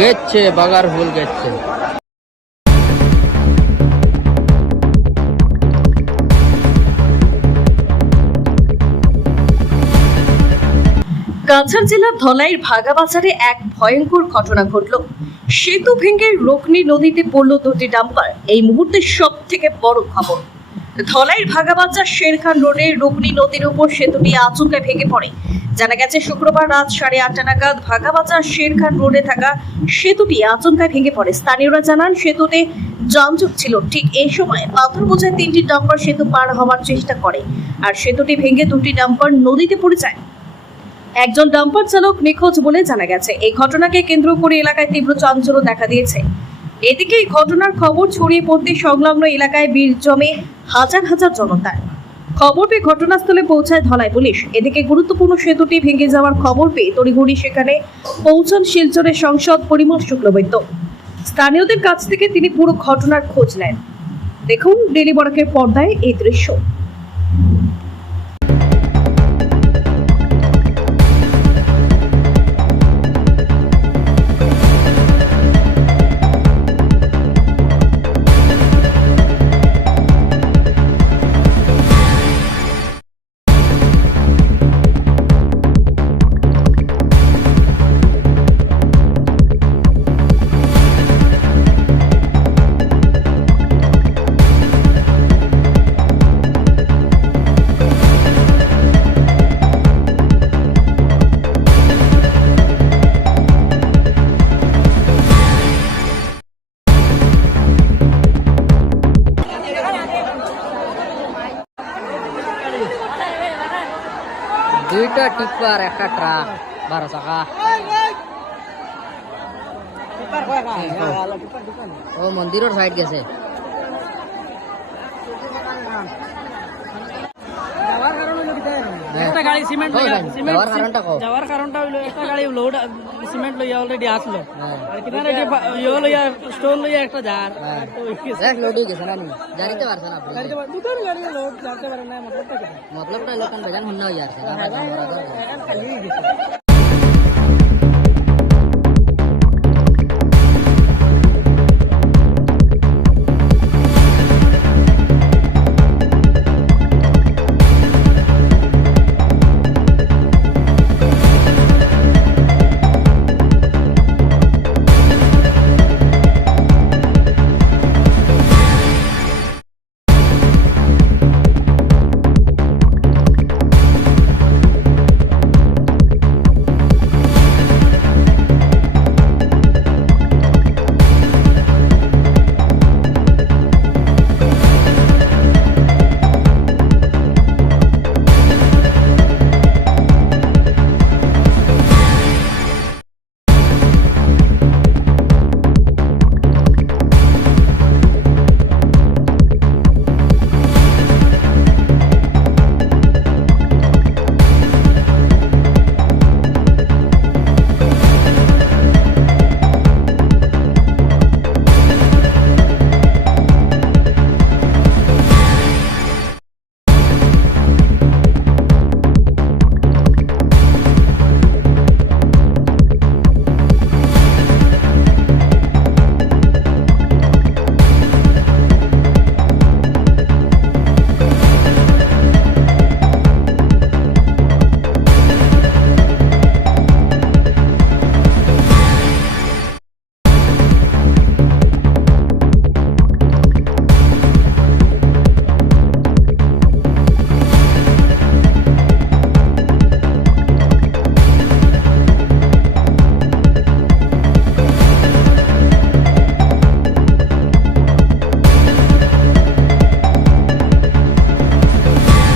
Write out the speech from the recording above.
গেছে, বাগার ফুল গেছে। কাছাড় জেলার ধলাইয়ের ভাগাবাজারে এক ভয়ঙ্কর ঘটনা ঘটল। সেতু ভেঙে রোকনি নদীতে পড়ল দুটি ডাম্পার। এই মুহূর্তে সব থেকে বড় খবর। ধলাইয়ের ভাগাবাজার শেরখান রোডে রোকনি নদীর উপর সেতুটি আচমকা ভেঙে পড়ে। জানা গেছে, শুক্রবার রাত সাড়ে আটটা নাগাদ ভাগাবাজার শেরখান রোডে থাকা সেতুটি আচমকা ভেঙে পড়ে। স্থানীয়রা জানান, সেতুতে যানজট ছিল। ঠিক এই সময় পাথর বোঝায় তিনটি ডাম্পার সেতু পার হওয়ার চেষ্টা করে আর সেতুটি ভেঙে দুটি ডাম্পার নদীতে পড়ে যায়। একজন ডাম্পার চালক নিখোঁজ বলে জানা গেছে। এই ঘটনাকে কেন্দ্র করে এলাকায় তীব্র চাঞ্চল্য দেখা দিয়েছে। এদিকে ঘটনার খবর ছড়িয়ে পড়তে সংলগ্ন এলাকায় বীর জমে হাজার হাজার জনতার। খবর পেয়ে ঘটনাস্থলে পৌঁছায় ধলাই পুলিশ। এদিকে গুরুত্বপূর্ণ সেতুটি ভেঙে যাওয়ার খবর পেয়ে তড়িঘড়ি সেখানে পৌঁছান শিলচরের সংসদ পরিমল শুক্লবৈদ্য। স্থানীয়দের কাছ থেকে তিনি পুরো ঘটনার খোঁজ নেন। দেখুন ডেলি বরাকের পর্দায় এই দৃশ্য। দুইটা টিপার একটা ট্রাক। বারো চাকা। ও মন্দিরের সাইড গেছে একটা গাড়ি সিমেন্ট লইয়া সিমেন্ট যাওয়ার কারণটা কও। যাওয়ার কারণটা হইল একটা গাড়ি লোড সিমেন্ট লইয়া অলরেডি আসলো। কিনারে যে ইয়ে লইয়া স্টোন লইয়া একটা কেস- এক লোড হয়ে গেছে না নি জানিতে পারছেন আপনি গাড়িতে দুটোর গাড়ি লোড জানতে পারে না মতলবটা কি মতলবটা এলাকান বেজান হন্না হয়ে যাচ্ছে